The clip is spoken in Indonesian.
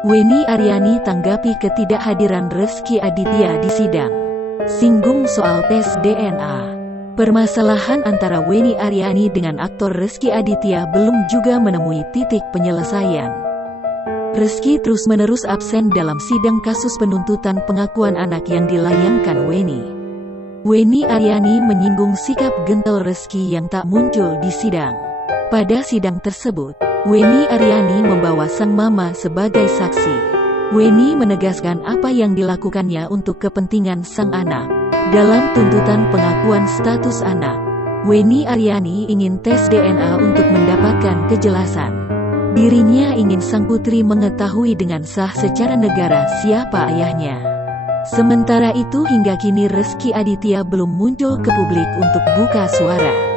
Weni Aryani tanggapi ketidakhadiran Rezky Aditya di sidang. Singgung soal tes DNA. Permasalahan antara Weni Aryani dengan aktor Rezky Aditya belum juga menemui titik penyelesaian. Rezky terus-menerus absen dalam sidang kasus penuntutan pengakuan anak yang dilayangkan Weni. Weni Aryani menyinggung sikap gentle Rezky yang tak muncul di sidang. Pada sidang tersebut, Weni Aryani membawa sang mama sebagai saksi. Weni menegaskan apa yang dilakukannya untuk kepentingan sang anak. Dalam tuntutan pengakuan status anak, Weni Aryani ingin tes DNA untuk mendapatkan kejelasan. Dirinya ingin sang putri mengetahui dengan sah secara negara siapa ayahnya. Sementara itu hingga kini Rezky Aditya belum muncul ke publik untuk buka suara.